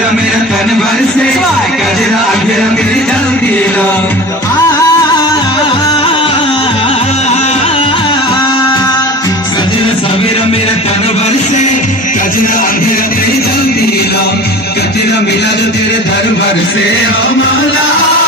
गजरा मेरा तन भर से, गजरा घेरा मेरी जल्दी लो। गजरा सवेरा मेरा तन भर से, गजरा घेरा मेरी जल्दी लो। गजरा मिला जो तेरे दर भर से, ओ मौला।